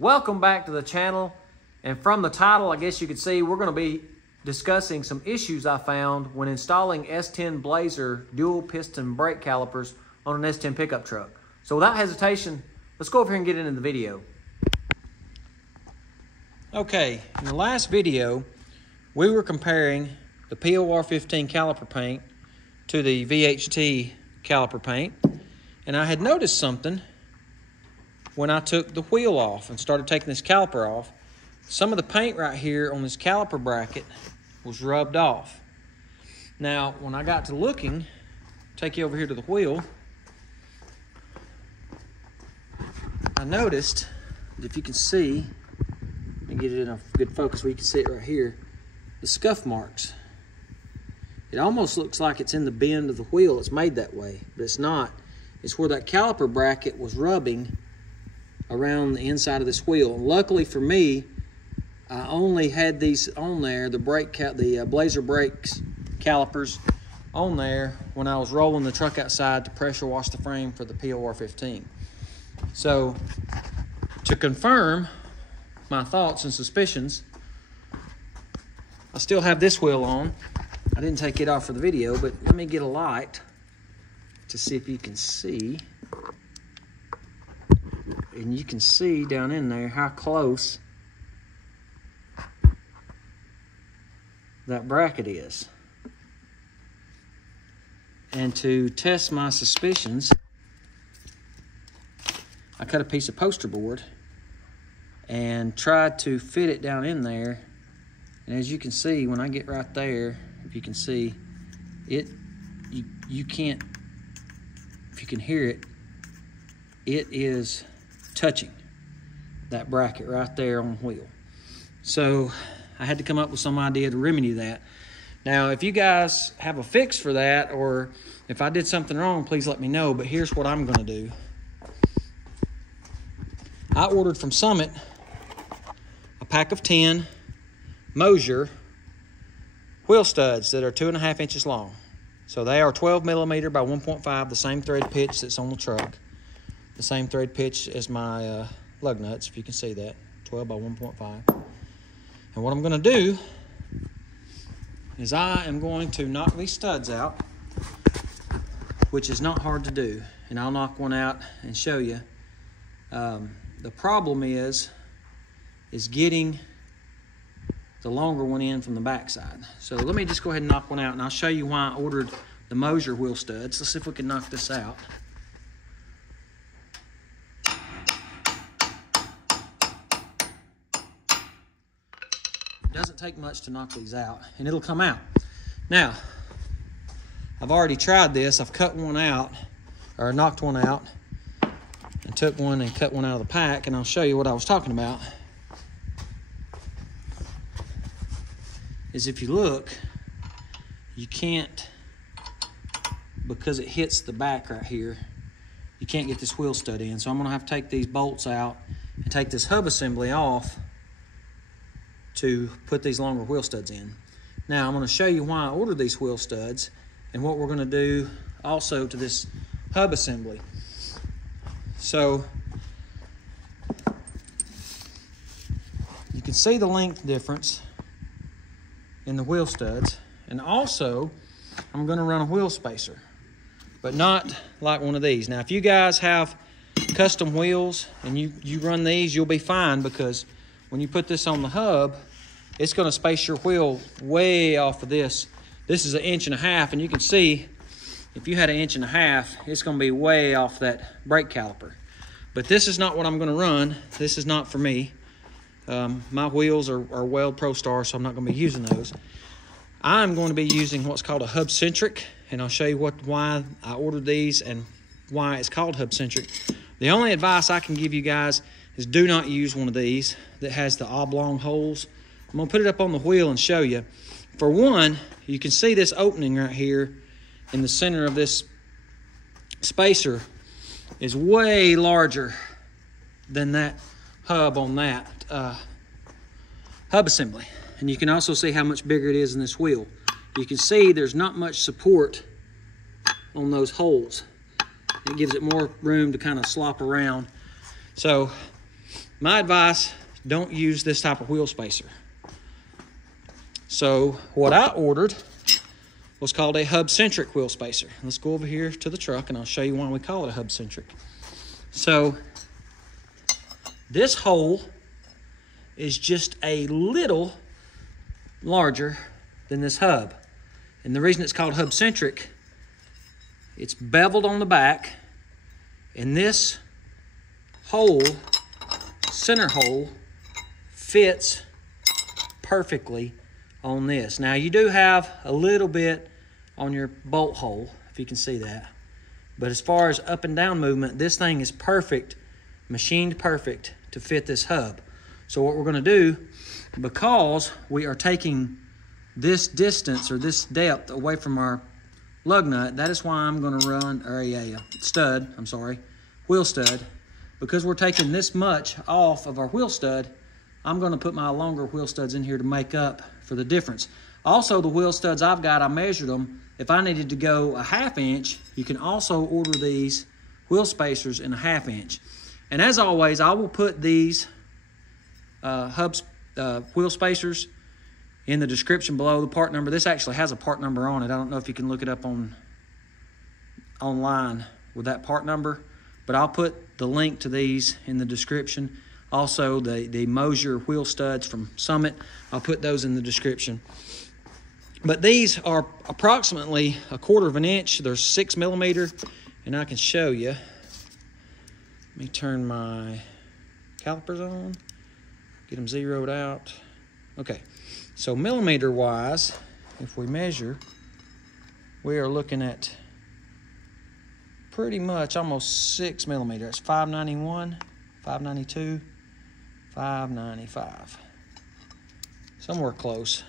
Welcome back to the channel, and from the title I guess you could see we're going to be discussing some issues I found when installing S10 Blazer dual piston brake calipers on an S10 pickup truck. So without hesitation, let's go over here and get into the video. Okay, in the last video we were comparing the POR 15 caliper paint to the VHT caliper paint, and I had noticed something when I took the wheel off and started taking this caliper off. Some of the paint right here on this caliper bracket was rubbed off. Now, when I got to looking, take you over here to the wheel, I noticed that if you can see, let me get it in a good focus where you can see it right here, the scuff marks. It almost looks like it's in the bend of the wheel. It's made that way, but it's not. It's where that caliper bracket was rubbing around the inside of this wheel. And luckily for me, I only had these on there, the Blazer brakes calipers on there when I was rolling the truck outside to pressure wash the frame for the POR 15. So to confirm my thoughts and suspicions, I still have this wheel on. I didn't take it off for the video, but let me get a light to see if you can see. And you can see down in there how close that bracket is. And to test my suspicions, I cut a piece of poster board and tried to fit it down in there. And as you can see, when I get right there, if you can see it, you can't, if you can hear it, it is touching that bracket right there on the wheel. So I had to come up with some idea to remedy that. Now, if you guys have a fix for that, or if I did something wrong, please let me know. But here's what I'm going to do. I ordered from Summit a pack of 10 Moser wheel studs that are 2.5 inches long. So they are 12 millimeter by 1.5, the same thread pitch that's on the truck. The same thread pitch as my lug nuts, if you can see that, 12 by 1.5. And what I'm going to do is I am going to knock these studs out, which is not hard to do. And I'll knock one out and show you. The problem is getting the longer one in from the backside. So let me just go ahead and knock one out, and I'll show you why I ordered the Moser wheel studs. Let's see if we can knock this out. It doesn't take much to knock these out, and it'll come out. Now, I've already tried this. I've cut one out, or knocked one out, and took one and cut one out of the pack, and I'll show you what I was talking about. Is if you look, you can't, because it hits the back right here, you can't get this wheel stud in. So I'm gonna have to take these bolts out and take this hub assembly off to put these longer wheel studs in. Now I'm going to show you why I ordered these wheel studs and what we're going to do also to this hub assembly. So you can see the length difference in the wheel studs, and also I'm going to run a wheel spacer, but not like one of these. Now if you guys have custom wheels and you run these, you'll be fine, because when you put this on the hub, it's going to space your wheel way off of this. This is 1.5 inches, and you can see if you had 1.5 inches, it's going to be way off that brake caliper. But this is not what I'm going to run. This is not for me. My wheels are Weld Pro Star, so I'm not going to be using those. I'm going to be using what's called a hub centric, and I'll show you why I ordered these and why it's called hub centric. The only advice I can give you guys is do not use one of these that has the oblong holes. I'm going to put it up on the wheel and show you. For one, you can see this opening right here in the center of this spacer is way larger than that hub on that hub assembly. And you can also see how much bigger it is in this wheel. You can see there's not much support on those holes. It gives it more room to kind of slop around. So my advice, don't use this type of wheel spacer. So what I ordered was called a hub-centric wheel spacer. Let's go over here to the truck and I'll show you why we call it a hub-centric. So this hole is just a little larger than this hub. And the reason it's called hub-centric, it's beveled on the back, and this hole, center hole, fits perfectly on this. Now you do have a little bit on your bolt hole, if you can see that. But as far as up and down movement, this thing is perfect, machined perfect to fit this hub. So what we're gonna do, because we are taking this distance or this depth away from our lug nut, that is why I'm gonna run wheel stud. Because we're taking this much off of our wheel stud, I'm gonna put my longer wheel studs in here to make up for the difference. Also, the wheel studs I've got, I measured them. If I needed to go a 1/2 inch, you can also order these wheel spacers in a 1/2 inch. And as always, I will put these wheel spacers in the description below. The part number, this actually has a part number on it. I don't know if you can look it up online with that part number, but I'll put the link to these in the description. Also, the Moser wheel studs from Summit, I'll put those in the description. But these are approximately 1/4 inch. They're 6 millimeter, and I can show you. Let me turn my calipers on, get them zeroed out. Okay, so millimeter wise, if we measure, we are looking at pretty much almost 6 millimeter. It's 591, 592, 595. Somewhere close.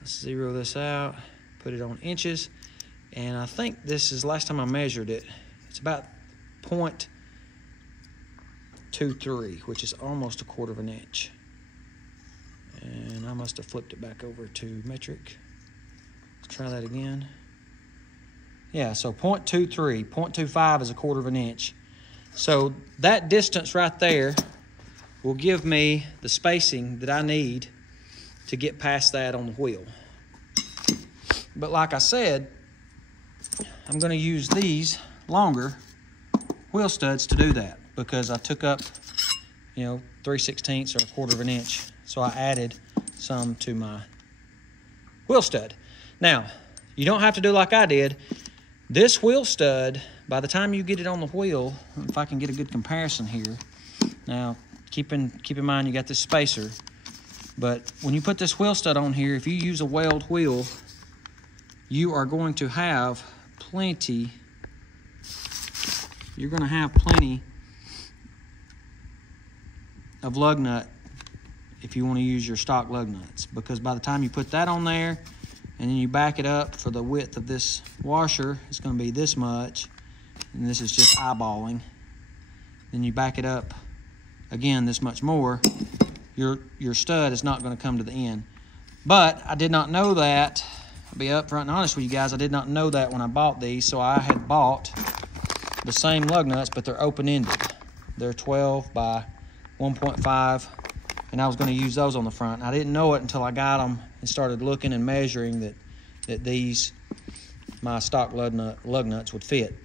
Let's zero this out, put it on inches, and I think this is, last time I measured it, it's about 0.23, which is almost 1/4 inch. And I must have flipped it back over to metric. Let's try that again. Yeah, so 0.23, 0.25 is 1/4 inch. So that distance right there will give me the spacing that I need to get past that on the wheel. But like I said, I'm going to use these longer wheel studs to do that, because I took up, 3/16 or 1/4 inch. So I added some to my wheel stud. Now, you don't have to do like I did. This wheel stud, by the time you get it on the wheel, if I can get a good comparison here. Now, keep in mind you got this spacer. But when you put this wheel stud on here, if you use a Weld wheel, you are going to have plenty. You're going to have plenty of lug nut if you want to use your stock lug nuts. Because by the time you put that on there, and then you back it up for the width of this washer, it's going to be this much. And this is just eyeballing. Then you back it up again this much more. Your stud is not going to come to the end. But I did not know that. I'll be upfront and honest with you guys. I did not know that when I bought these. So I had bought the same lug nuts, but they're open-ended. They're 12 by 1.5, and I was going to use those on the front. I didn't know it until I got them and started looking and measuring that these, my stock lug nuts would fit.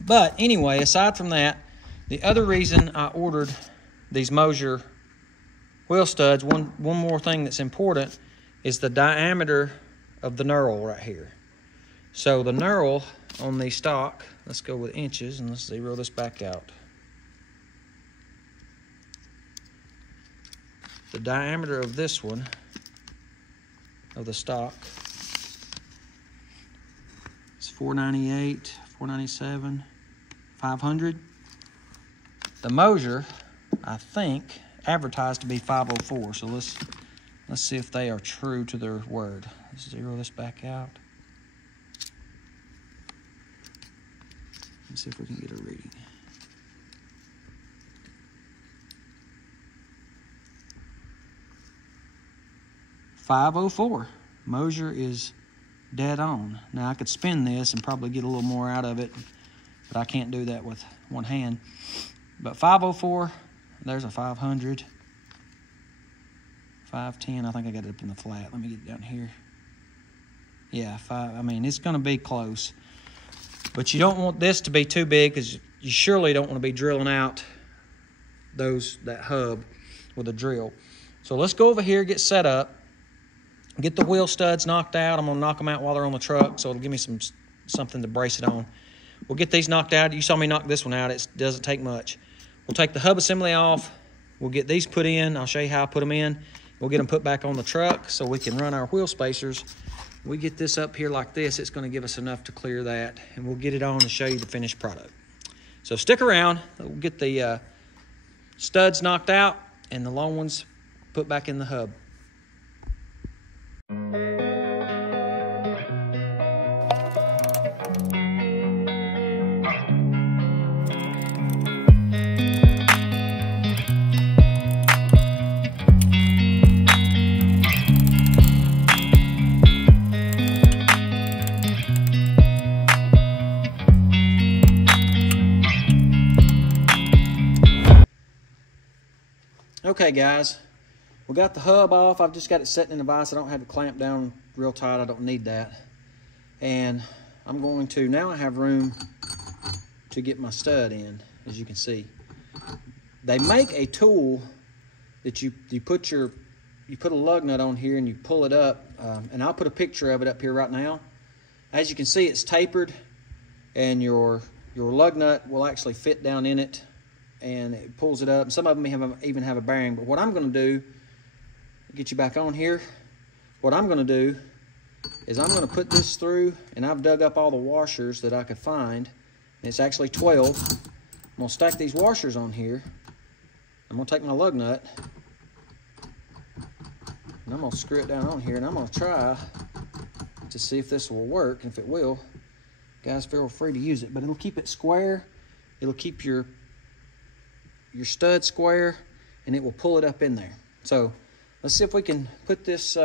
But anyway, aside from that, the other reason I ordered these Moser wheel studs, one more thing that's important is the diameter of the knurl right here. So the knurl on the stock, let's go with inches and let's zero this back out. The diameter of this one, of the stock, is 498, 497, 500. The Moser, I think, advertised to be 504. So let's see if they are true to their word. Let's zero this back out. Let's see if we can get a reading. .504. Moser is dead on. Now I could spin this and probably get a little more out of it, but I can't do that with one hand. But 504 There's a 500. 510, I think I got it up in the flat. Let me get it down here. Yeah, I mean, it's gonna be close. But you don't want this to be too big because you surely don't want to be drilling out that hub with a drill. So let's go over here, get set up, get the wheel studs knocked out. I'm gonna knock them out while they're on the truck, so it'll give me something to brace it on. We'll get these knocked out. You saw me knock this one out. It doesn't take much. We'll take the hub assembly off. We'll get these put in. I'll show you how I put them in. We'll get them put back on the truck so we can run our wheel spacers. We get this up here like this, it's gonna give us enough to clear that, and we'll get it on and show you the finished product. So stick around. We'll get the studs knocked out and the long ones put back in the hub. Okay guys, we got the hub off. I've just got it sitting in the vise. I don't have it clamped down real tight. I don't need that. And I'm going to, now I have room to get my stud in, as you can see. They make a tool that you put a lug nut on here and you pull it up, and I'll put a picture of it up here right now. As you can see, it's tapered, and your lug nut will actually fit down in it, and it pulls it up. Some of them even have a bearing. But what I'm going to do, get you back on here, what I'm going to do is I'm going to put this through, and I've dug up all the washers that I could find, and it's actually 12. I'm going to stack these washers on here. I'm going to take my lug nut, and I'm going to screw it down on here, and I'm going to try to see if this will work. And if it will, guys, feel free to use it. But it'll keep it square. It'll keep your stud square, and it will pull it up in there. So let's see if we can put this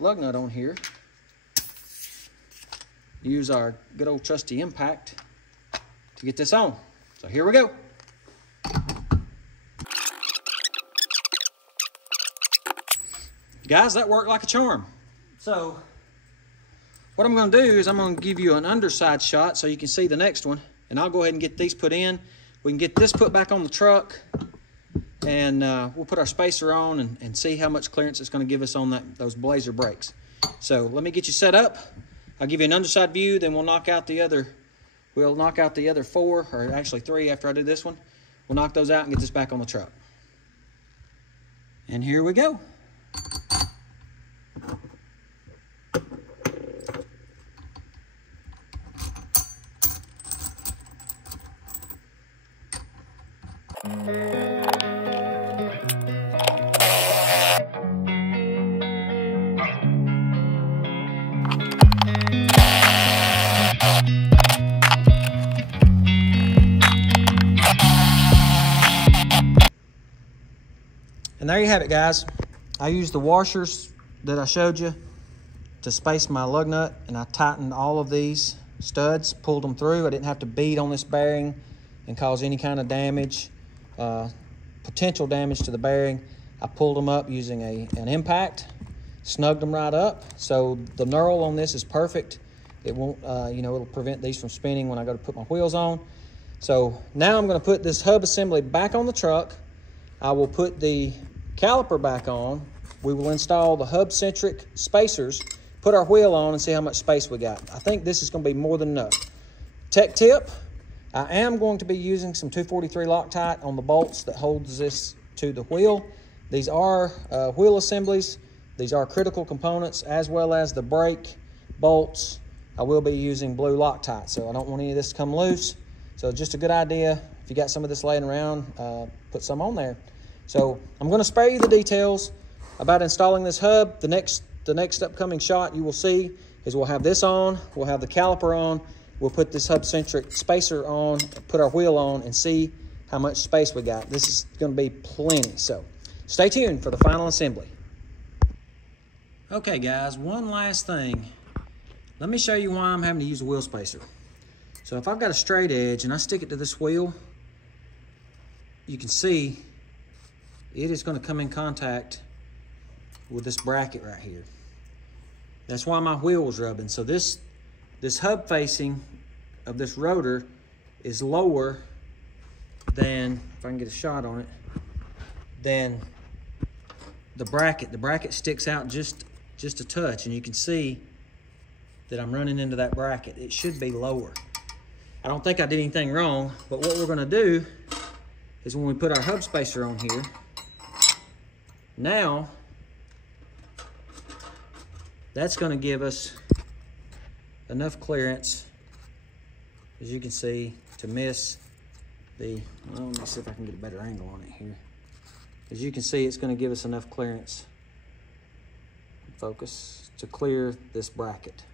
lug nut on here. Use our good old trusty impact to get this on. So here we go. Guys, that worked like a charm. So what I'm going to do is I'm going to give you an underside shot so you can see the next one. And I'll go ahead and get these put in. We can get this put back on the truck, and we'll put our spacer on and see how much clearance it's going to give us on those Blazer brakes. So let me get you set up. I'll give you an underside view, then we'll knock out the other 4, or actually 3 after I do this one. We'll knock those out and get this back on the truck. And here we go. And there you have it, guys. I used the washers that I showed you to space my lug nut, and I tightened all of these studs, pulled them through. I didn't have to beat on this bearing and cause any kind of damage, potential damage to the bearing. I pulled them up using an impact, snugged them right up. So the knurl on this is perfect. It won't, it'll prevent these from spinning when I go to put my wheels on. So now I'm going to put this hub assembly back on the truck. I will put the caliper back on. We will install the hub-centric spacers, put our wheel on, and see how much space we got. I think this is going to be more than enough. Tech tip, I am going to be using some 243 Loctite on the bolts that holds this to the wheel. These are wheel assemblies. These are critical components, as well as the brake bolts. I will be using blue Loctite, so I don't want any of this to come loose. So just a good idea, if you got some of this laying around, put some on there. So I'm going to spare you the details about installing this hub. The next upcoming shot you will see is we'll have this on, we'll have the caliper on, we'll put this hub-centric spacer on, put our wheel on, and see how much space we got. This is going to be plenty, so stay tuned for the final assembly. Okay guys, one last thing. Let me show you why I'm having to use a wheel spacer. So if I've got a straight edge and I stick it to this wheel, you can see it is going to come in contact with this bracket right here. That's why my wheel was rubbing. So this hub facing of this rotor is lower than, if I can get a shot on it, than the bracket. The bracket sticks out just a touch, and you can see that I'm running into that bracket. It should be lower. I don't think I did anything wrong, but what we're gonna do is when we put our hub spacer on here, now that's gonna give us enough clearance, as you can see, to miss the, well, let me see if I can get a better angle on it here. As you can see, it's gonna give us enough clearance, focus, to clear this bracket.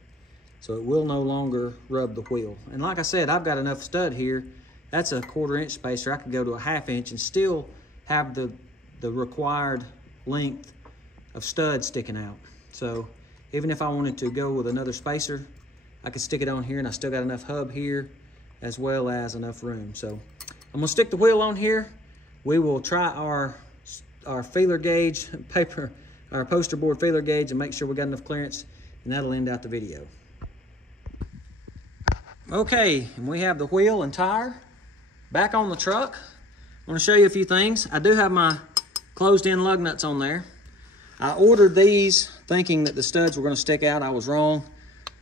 So it will no longer rub the wheel. And like I said, I've got enough stud here. That's a 1/4 inch spacer. I could go to a 1/2 inch and still have the required length of stud sticking out. So even if I wanted to go with another spacer, I could stick it on here, and I still got enough hub here as well as enough room. So I'm gonna stick the wheel on here. We will try our feeler gauge, our poster board feeler gauge, and make sure we got enough clearance, and that'll end out the video. Okay, and we have the wheel and tire back on the truck. I want to show you a few things. I do have my closed-in lug nuts on there. I ordered these thinking that the studs were going to stick out. I was wrong,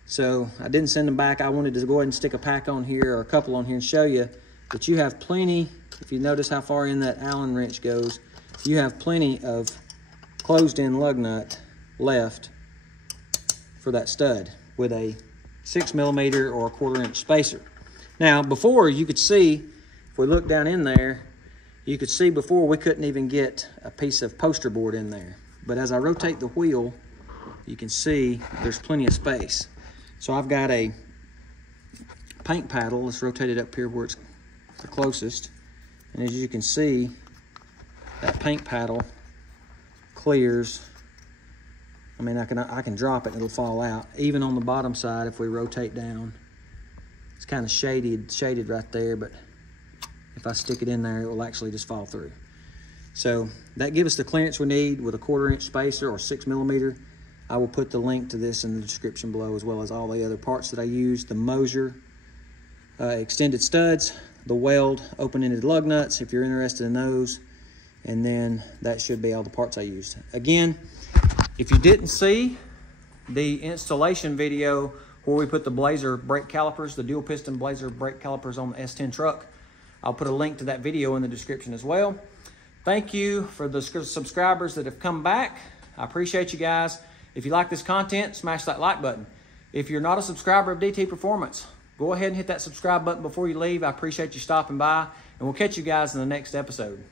so I didn't send them back. I wanted to go ahead and stick a pack on here, or a couple on here, and show you that you have plenty. If you notice how far in that Allen wrench goes, you have plenty of closed-in lug nut left for that stud with a 6mm or a 1/4 inch spacer. Now, before, you could see, if we look down in there, you could see before we couldn't even get a piece of poster board in there. But as I rotate the wheel, you can see there's plenty of space. So I've got a paint paddle. Let's rotate it up here where it's the closest. And as you can see, that paint paddle clears. I mean, I can drop it and it'll fall out. Even on the bottom side, if we rotate down, it's kind of shaded right there, but if I stick it in there, it will actually just fall through. So that gives us the clearance we need with a 1/4 inch spacer or 6mm. I will put the link to this in the description below, as well as all the other parts that I use. The Moser extended studs, the Weld open-ended lug nuts, if you're interested in those. And then that should be all the parts I used. Again, if you didn't see the installation video where we put the Blazer brake calipers, the dual piston Blazer brake calipers on the S10 truck, I'll put a link to that video in the description as well. Thank you for the subscribers that have come back. I appreciate you guys. If you like this content, smash that like button. If you're not a subscriber of DT Performance, go ahead and hit that subscribe button before you leave. I appreciate you stopping by, and we'll catch you guys in the next episode.